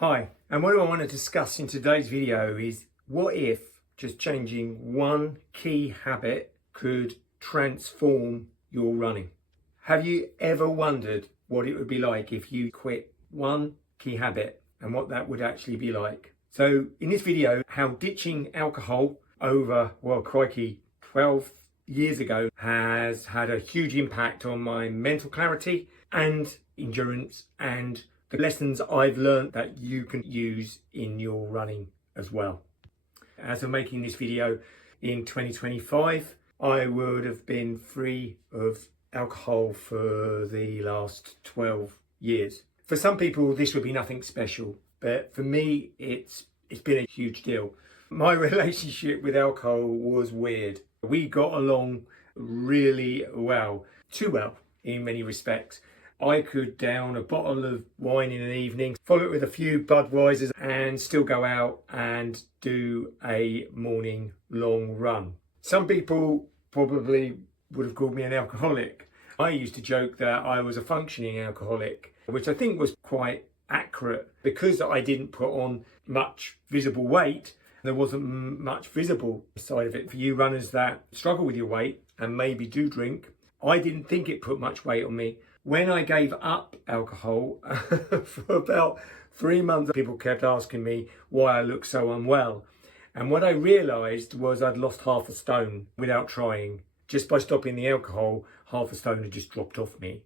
Hi, and what I want to discuss in today's video is what if just changing one key habit could transform your running? Have you ever wondered what it would be like if you quit one key habit and what that would actually be like? So in this video, how ditching alcohol over, well, crikey, 12 years ago has had a huge impact on my mental clarity and endurance and the lessons I've learned that you can use in your running as well. As of making this video in 2025, I would have been free of alcohol for the last 12 years. For some people, this would be nothing special, but for me, it's been a huge deal. My relationship with alcohol was weird. We got along really well, too well in many respects. I could down a bottle of wine in an evening, follow it with a few Budweisers and still go out and do a morning long run. Some people probably would have called me an alcoholic. I used to joke that I was a functioning alcoholic, which I think was quite accurate because I didn't put on much visible weight. There wasn't much visible side of it. For you runners that struggle with your weight and maybe do drink, I didn't think it put much weight on me. When I gave up alcohol for about 3 months, people kept asking me why I looked so unwell. And what I realised was I'd lost half a stone without trying. Just by stopping the alcohol, half a stone had just dropped off me.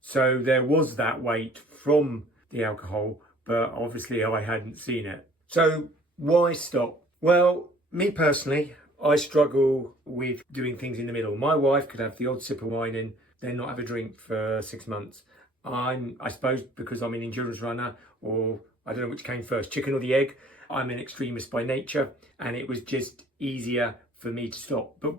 So there was that weight from the alcohol, but obviously I hadn't seen it. So why stop? Well, me personally, I struggle with doing things in the middle. My wife could have the odd sip of wine and then not have a drink for 6 months. I suppose because I'm an endurance runner, or I don't know which came first, chicken or the egg. I'm an extremist by nature, and it was just easier for me to stop. But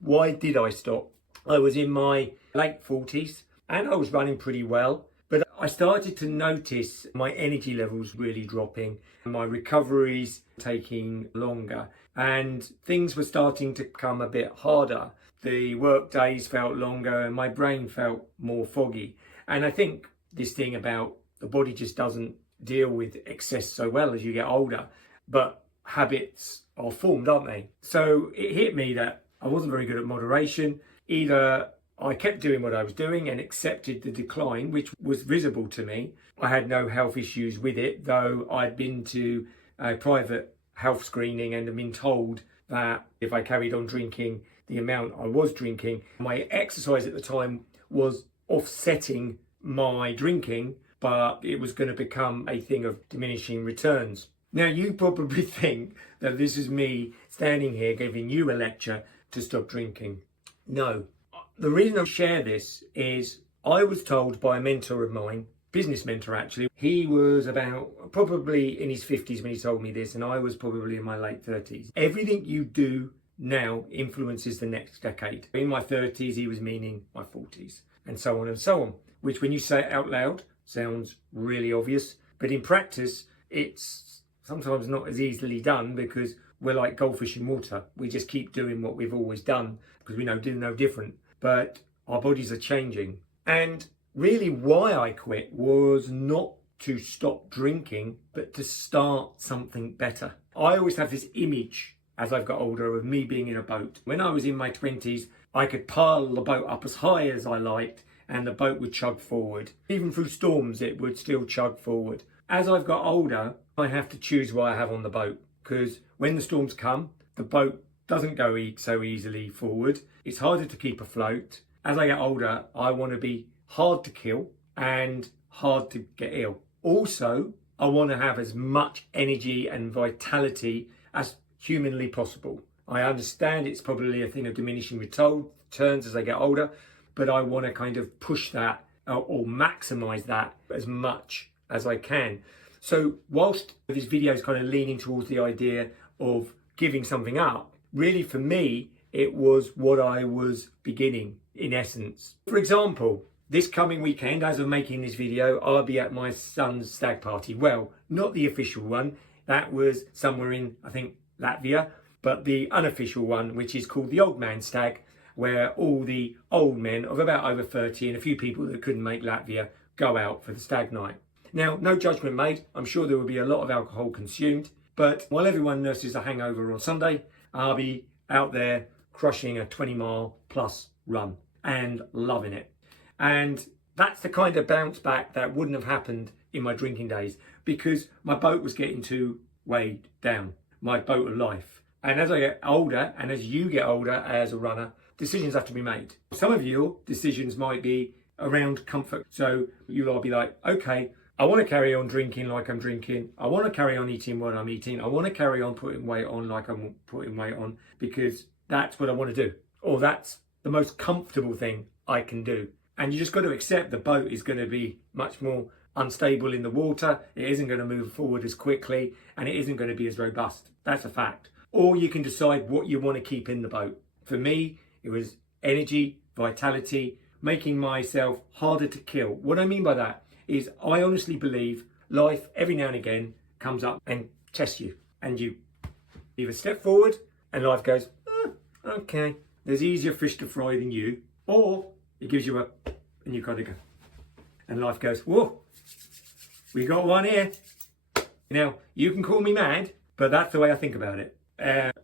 why did I stop? I was in my late 40s and I was running pretty well, but I started to notice my energy levels really dropping, my recoveries taking longer, and things were starting to become a bit harder. The work days felt longer and my brain felt more foggy. And I think this thing about the body just doesn't deal with excess so well as you get older, but habits are formed, aren't they? So it hit me that I wasn't very good at moderation. Either I kept doing what I was doing and accepted the decline, which was visible to me. I had no health issues with it, though I'd been to a private health screening and had been told that if I carried on drinking the amount I was drinking, my exercise at the time was offsetting my drinking, but it was going to become a thing of diminishing returns. Now, you probably think that this is me standing here giving you a lecture to stop drinking. No. The reason I share this is I was told by a mentor of mine, business mentor actually. He was about probably in his 50s when he told me this, and I was probably in my late 30s. Everything you do now influences the next decade. In my 30s, he was meaning my 40s, and so on and so on, which when you say it out loud sounds really obvious, but in practice, it's sometimes not as easily done because we're like goldfish in water. We just keep doing what we've always done because we do no different, but our bodies are changing. And really why I quit was not to stop drinking, but to start something better. I always have this image as I've got older of me being in a boat. When I was in my 20s, I could pile the boat up as high as I liked and the boat would chug forward. Even through storms, it would still chug forward. As I've got older, I have to choose what I have on the boat because when the storms come, the boat doesn't go so easily forward. It's harder to keep afloat. As I get older, I want to be hard to kill and hard to get ill. Also, I want to have as much energy and vitality as humanly possible. I understand it's probably a thing of diminishing returns as I get older, but I want to kind of push that or maximize that as much as I can. So whilst this video is kind of leaning towards the idea of giving something up, really for me, it was what I was beginning in essence. For example, this coming weekend, as of making this video, I'll be at my son's stag party. Well, not the official one. That was somewhere in, I think, Latvia, but the unofficial one, which is called the Old Man Stag, where all the old men of about over 30 and a few people that couldn't make Latvia go out for the stag night. Now, no judgment made. I'm sure there will be a lot of alcohol consumed, but while everyone nurses a hangover on Sunday, I'll be out there crushing a 20-mile plus run and loving it. And that's the kind of bounce back that wouldn't have happened in my drinking days, because my boat was getting too weighed down, my boat of life. And as I get older, and as you get older as a runner, decisions have to be made. Some of your decisions might be around comfort. So you'll be like, okay, I want to carry on drinking like I'm drinking. I want to carry on eating what I'm eating. I want to carry on putting weight on like I'm putting weight on, because that's what I want to do. Or that's the most comfortable thing I can do. And you just got to accept the boat is going to be much more unstable in the water. It isn't going to move forward as quickly, and it isn't going to be as robust. That's a fact. Or you can decide what you want to keep in the boat. For me, it was energy, vitality, making myself harder to kill. What I mean by that is I honestly believe life every now and again comes up and tests you, and you either step forward and life goes, okay, there's easier fish to fry than you, or it gives you and you gotta go. And life goes, whoa, we got one here. Now, you can call me mad, but that's the way I think about it.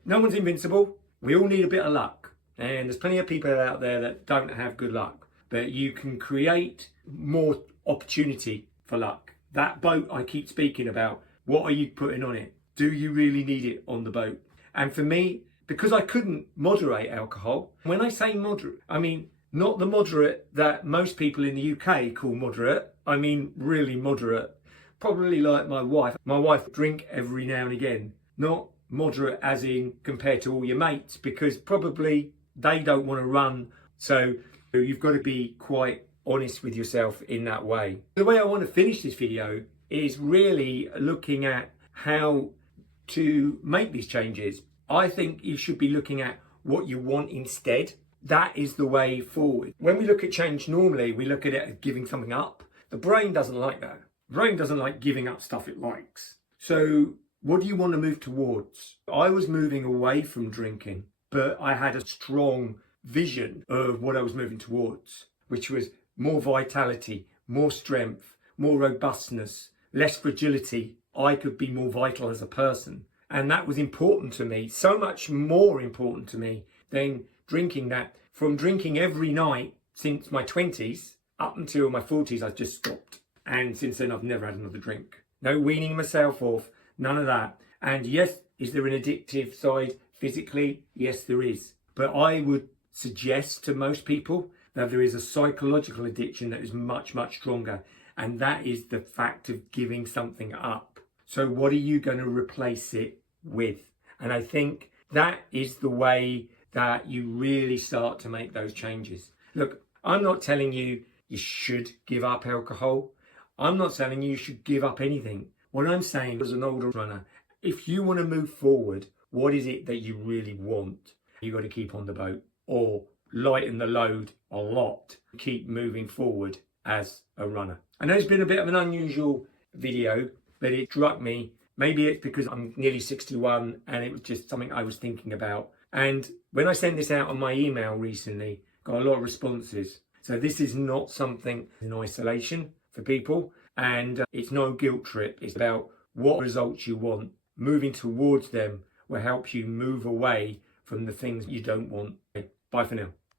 No one's invincible. We all need a bit of luck. And there's plenty of people out there that don't have good luck. But you can create more opportunity for luck. That boat I keep speaking about, what are you putting on it? Do you really need it on the boat? And for me, because I couldn't moderate alcohol, when I say moderate, I mean not the moderate that most people in the UK call moderate. I mean really moderate. Probably like my wife. My wife drink every now and again. Not moderate as in compared to all your mates, because probably they don't want to run. So you've got to be quite honest with yourself in that way. The way I want to finish this video is really looking at how to make these changes. I think you should be looking at what you want instead. That is the way forward. When we look at change normally, we look at it as giving something up. The brain doesn't like that. The brain doesn't like giving up stuff it likes. So what do you want to move towards? I was moving away from drinking, but I had a strong vision of what I was moving towards, which was more vitality, more strength, more robustness, less fragility. I could be more vital as a person. And that was important to me, so much more important to me than drinking that. From drinking every night since my 20s up until my 40s, I've just stopped. And since then, I've never had another drink. No weaning myself off, none of that. And yes, is there an addictive side physically? Yes, there is. But I would suggest to most people that there is a psychological addiction that is much, much stronger. And that is the fact of giving something up. So what are you going to replace it with? And I think that is the way that you really start to make those changes. Look, I'm not telling you you should give up alcohol. I'm not saying you should give up anything. What I'm saying as an older runner, if you want to move forward, what is it that you really want? You got to keep on the boat or lighten the load a lot. Keep moving forward as a runner. I know it's been a bit of an unusual video, but it struck me. Maybe it's because I'm nearly 61 and it was just something I was thinking about. And when I sent this out on my email recently, got a lot of responses. So this is not something in isolation for people, and it's no guilt trip. It's about what results you want. Moving towards them will help you move away from the things you don't want. Bye for now.